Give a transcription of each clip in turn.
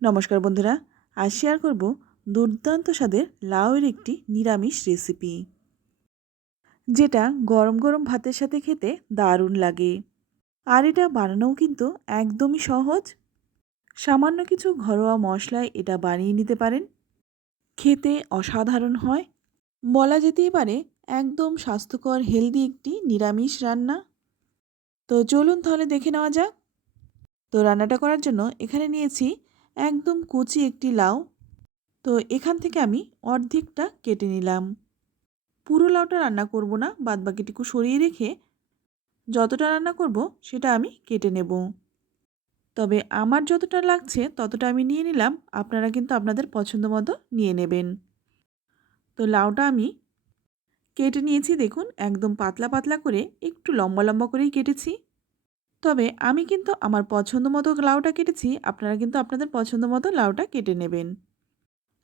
নমস্কার বন্ধুরা, আজ শেয়ার করব দুর্দান্ত স্বাদের লাউয়ের একটি নিরামিষ রেসিপি, যেটা গরম গরম ভাতের সাথে খেতে দারুণ লাগে। আর এটা বানানোও কিন্তু একদমই সহজ। সামান্য কিছু ঘরোয়া মশলায় এটা বানিয়ে নিতে পারেন। খেতে অসাধারণ হয়। বলা যেতেই পারে একদম স্বাস্থ্যকর হেলদি একটি নিরামিষ রান্না। তো চলুন তাহলে দেখে নেওয়া যাক। তো রান্নাটা করার জন্য এখানে নিয়েছি একদম কচি একটি লাউ। তো এখান থেকে আমি অর্ধেকটা কেটে নিলাম। পুরো লাউটা রান্না করব না, বাদবাকিটুকু সরিয়ে রেখে যতটা রান্না করব সেটা আমি কেটে নেব। তবে আমার যতটা লাগছে ততটা আমি নিয়ে নিলাম, আপনারা কিন্তু আপনাদের পছন্দ মতো নিয়ে নেবেন। তো লাউটা আমি কেটে নিয়েছি, দেখুন একদম পাতলা পাতলা করে, একটু লম্বা লম্বা করেই কেটেছি। তবে আমি কিন্তু আমার পছন্দ মতো লাউটা কেটেছি, আপনারা কিন্তু আপনাদের পছন্দ মতো লাউটা কেটে নেবেন।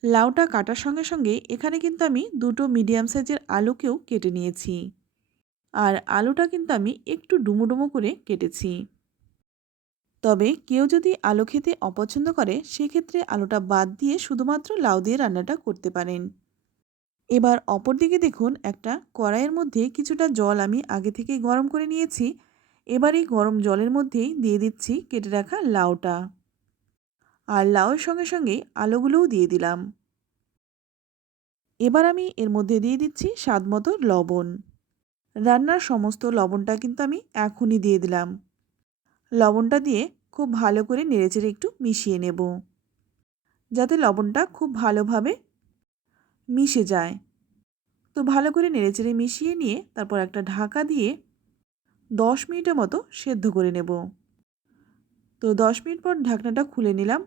লাউটা কাটার সঙ্গে সঙ্গে এখানে কিন্তু আমি দুটো মিডিয়াম সাইজের আলুকেও কেটে নিয়েছি। আর আলুটা কিন্তু আমি একটু ডুমো ডুমো করে কেটেছি। তবে কেউ যদি আলু খেতে অপছন্দ করে সেক্ষেত্রে আলুটা বাদ দিয়ে শুধুমাত্র লাউ দিয়ে রান্নাটা করতে পারেন। এবার অপর দিকে দেখুন, একটা কড়াইয়ের মধ্যে কিছুটা জল আমি আগে থেকেই গরম করে নিয়েছি। এবার এই গরম জলের মধ্যেই দিয়ে দিচ্ছি কেটে রাখা লাউটা। আর লাউয়ের সঙ্গে সঙ্গেই আলুগুলোও দিয়ে দিলাম। এবার আমি এর মধ্যে দিয়ে দিচ্ছি স্বাদমতো লবণ। রান্নার সমস্ত লবণটা কিন্তু আমি এখনই দিয়ে দিলাম। লবণটা দিয়ে খুব ভালো করে নেড়েচেড়ে একটু মিশিয়ে নেব, যাতে লবণটা খুব ভালোভাবে মিশে যায়। তো ভালো করে নেড়েচেড়ে মিশিয়ে নিয়ে তারপর একটা ঢাকা দিয়ে 10 মিনিটের মতো সেদ্ধ করে নেব। তো 10 মিনিট পর ঢাকনাটা খুলে নিলাম।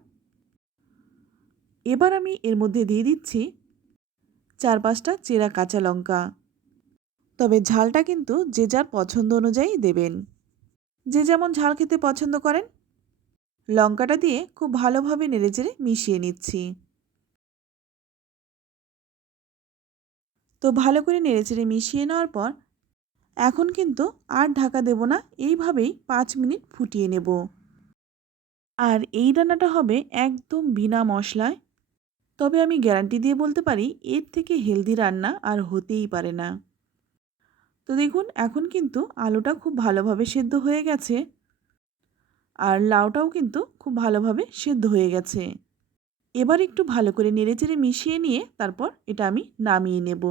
এবার আমি এর মধ্যে দিয়ে দিচ্ছি 4-5টা চেরা কাঁচা লঙ্কা। তবে ঝালটা কিন্তু যে যার পছন্দ অনুযায়ী দেবেন, যে যেমন ঝাল খেতে পছন্দ করেন। লঙ্কাটা দিয়ে খুব ভালোভাবে নেড়েচেড়ে মিশিয়ে নিচ্ছি। তো ভালো করে নেড়েচেড়ে মিশিয়ে নেওয়ার পর এখন কিন্তু আর ঢাকা দেব না, এইভাবেই 5 মিনিট ফুটিয়ে নেব। আর এই রান্নাটা হবে একদম বিনা মশলায়। তবে আমি গ্যারান্টি দিয়ে বলতে পারি এর থেকে হেলদি রান্না আর হতেই পারে না। তো দেখুন এখন কিন্তু আলুটা খুব ভালোভাবে সেদ্ধ হয়ে গেছে, আর লাউটাও কিন্তু খুব ভালোভাবে সেদ্ধ হয়ে গেছে। এবার একটু ভালো করে নেড়েচেড়ে মিশিয়ে নিয়ে তারপর এটা আমি নামিয়ে নেব।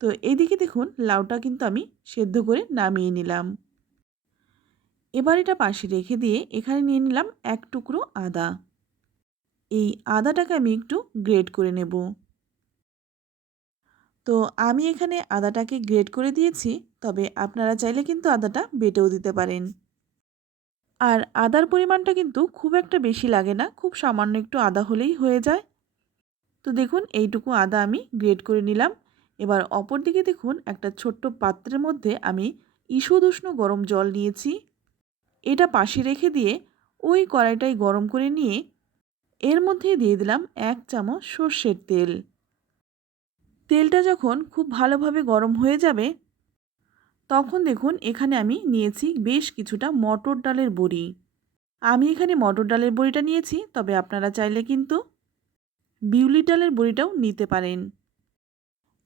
তো এদিকে দেখুন লাউটা কিন্তু আমি সেদ্ধ করে নামিয়ে নিলাম। এবার এটা পাশে রেখে দিয়ে এখানে নিয়ে নিলাম এক টুকরো আদা। এই আদাটাকে আমি একটু গ্রেট করে নেব। তো আমি এখানে আদাটাকে গ্রেট করে দিয়েছি, তবে আপনারা চাইলে কিন্তু আদাটা বেটেও দিতে পারেন। আর আদার পরিমাণটা কিন্তু খুব একটা বেশি লাগে না, খুব সামান্য একটু আদা হলেই হয়ে যায়। তো দেখুন এইটুকু আদা আমি গ্রেট করে নিলাম। এবার অপর দিকে দেখুন একটা ছোট্ট পাত্রের মধ্যে আমি ঈষৎ উষ্ণ গরম জল নিয়েছি। এটা পাশে রেখে দিয়ে ওই কড়াইটাই গরম করে নিয়ে এর মধ্যে দিয়ে দিলাম 1 চামচ সর্ষের তেল। তেলটা যখন খুব ভালোভাবে গরম হয়ে যাবে তখন দেখুন এখানে আমি নিয়েছি বেশ কিছুটা মটর ডালের বড়ি। আমি এখানে মটর ডালের বড়িটা নিয়েছি, তবে আপনারা চাইলে কিন্তু বিউলি ডালের বড়িটাও নিতে পারেন।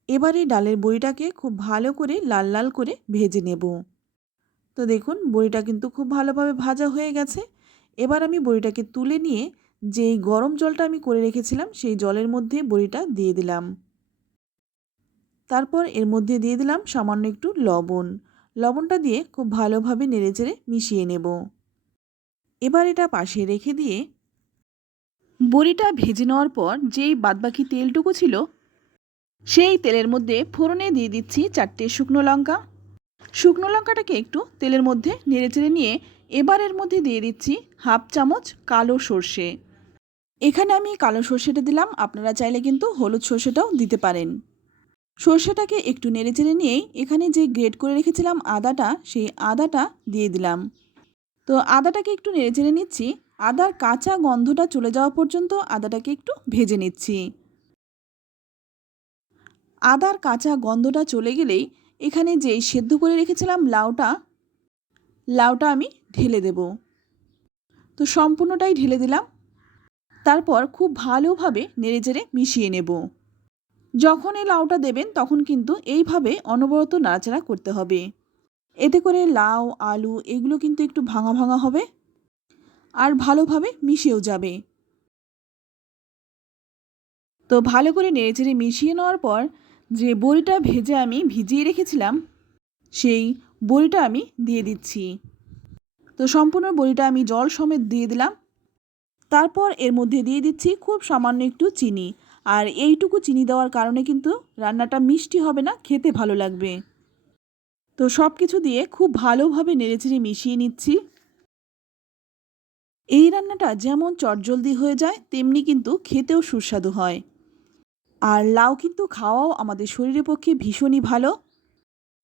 এবার এই ডালের বড়িটাকে খুব ভালো করে লাল লাল করে ভেজে নেব। তো দেখুন বড়িটা কিন্তু খুব ভালোভাবে ভাজা হয়ে গেছে। এবার আমি বড়িটাকে তুলে নিয়ে যেই গরম জলটা আমি করে রেখেছিলাম সেই জলের মধ্যে বড়িটা দিয়ে দিলাম। তারপর এর মধ্যে দিয়ে দিলাম সামান্য একটু লবণ। লবণটা দিয়ে খুব ভালোভাবে নেড়েচেড়ে মিশিয়ে নেব। এবার এটা পাশে রেখে দিয়ে বড়িটা ভেজে নেওয়ার পর যেই বাদবাকি তেলটুকু ছিল সেই তেলের মধ্যে ফোড়নে দিয়ে দিচ্ছি 4টে শুকনো লঙ্কা। শুকনো লঙ্কাটাকে একটু তেলের মধ্যে নেড়েচেড়ে নিয়ে এবার এর মধ্যে দিয়ে দিচ্ছি হাফ চামচ কালো সর্ষে। এখানে আমি কালো সর্ষেটা দিলাম, আপনারা চাইলে কিন্তু হলুদ সর্ষেটাও দিতে পারেন। সর্ষেটাকে একটু নেড়েচেড়ে নিয়ে এখানে যে গ্রেট করে রেখেছিলাম আদাটা, সেই আদাটা দিয়ে দিলাম। তো আদাটাকে একটু নেড়েচেড়ে নিচ্ছি। আদার কাঁচা গন্ধটা চলে যাওয়া পর্যন্ত আদাটাকে একটু ভেজে নিচ্ছি। আদার কাঁচা গন্ধটা চলে গেলেই এখানে যেই সেদ্ধ করে রেখেছিলাম লাউটা আমি ঢেলে দেব। তো সম্পূর্ণটাই ঢেলে দিলাম। তারপর খুব ভালোভাবে নেড়েচেড়ে মিশিয়ে নেব। যখন এই লাউটা দেবেন তখন কিন্তু এইভাবে অনবরত নাড়াচাড়া করতে হবে। এতে করে লাউ আলু এগুলো কিন্তু একটু ভাঙা ভাঙা হবে আর ভালোভাবে মিশেও যাবে। তো ভালো করে নেড়েচেড়ে মিশিয়ে নেওয়ার পর যে বড়িটা ভেজে আমি ভিজিয়ে রেখেছিলাম সেই বড়িটা আমি দিয়ে দিচ্ছি। তো সম্পূর্ণ বড়িটা আমি জল সমেত দিয়ে দিলাম। তারপর এর মধ্যে দিয়ে দিচ্ছি খুব সামান্য একটু চিনি। আর এইটুকু চিনি দেওয়ার কারণে কিন্তু রান্নাটা মিষ্টি হবে না, খেতে ভালো লাগবে। তো সব কিছু দিয়ে খুব ভালোভাবে নেড়েচেড়ে মিশিয়ে নিচ্ছি। এই রান্নাটা যেমন চটজলদি হয়ে যায় তেমনি কিন্তু খেতেও সুস্বাদু হয়। আর লাউ কিন্তু খাওয়াও আমাদের শরীরের পক্ষে ভীষণই ভালো।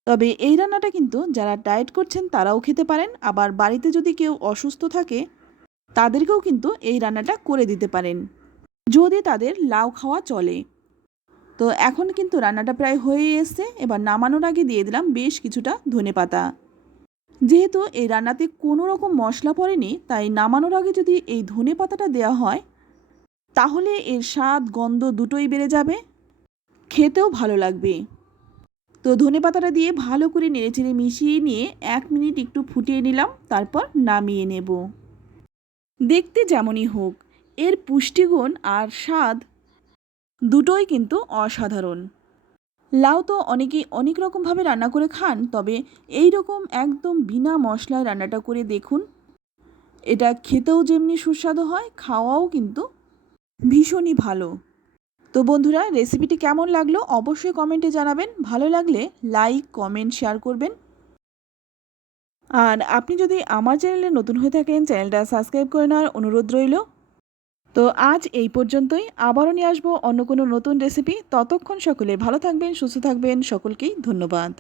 তবে এই রান্নাটা কিন্তু যারা ডায়েট করছেন তারাও খেতে পারেন, আবার বাড়িতে যদি কেউ অসুস্থ থাকে তাদেরকেও কিন্তু এই রান্নাটা করে দিতে পারেন যদি তাদের লাউ খাওয়া চলে। তো এখন কিন্তু রান্নাটা প্রায় হয়েই এসছে। এবার নামানোর আগে দিয়ে দিলাম বেশ কিছুটা ধনেপাতা। যেহেতু এই রান্নাতে কোনো রকম মশলা পড়েনি তাই নামানোর আগে যদি এই ধনেপাতাটা দেওয়া হয় তাহলে এর স্বাদ গন্ধ দুটোই বেড়ে যাবে, খেতেও ভালো লাগবে। তো ধনেপাতাটা দিয়ে ভালো করে নেড়েচেড়ে মিশিয়ে নিয়ে 1 মিনিট একটু ফুটিয়ে নিলাম, তারপর নামিয়ে নেব। দেখতে যেমনই হোক এর পুষ্টিগুণ আর স্বাদ দুটোই কিন্তু অসাধারণ। লাউ তো অনেকেই অনেক রকমভাবে রান্না করে খান, তবে এই রকম একদম বিনা মশলায় রান্নাটা করে দেখুন। এটা খেতেও যেমনি সুস্বাদু হয়, খাওয়াও কিন্তু ভীষণই ভালো। তো বন্ধুরা, রেসিপিটি কেমন লাগলো অবশ্যই কমেন্টে জানাবেন। ভালো লাগলে লাইক কমেন্ট শেয়ার করবেন। আর আপনি যদি আমার চ্যানেলে নতুন হয়ে থাকেন চ্যানেলটা সাবস্ক্রাইব করে নেওয়ার অনুরোধ রইল। তো আজ এই পর্যন্তই, আবারও নিয়ে আসবো অন্য কোনো নতুন রেসিপি। ততক্ষণ সকলে ভালো থাকবেন, সুস্থ থাকবেন, সকলকেই ধন্যবাদ।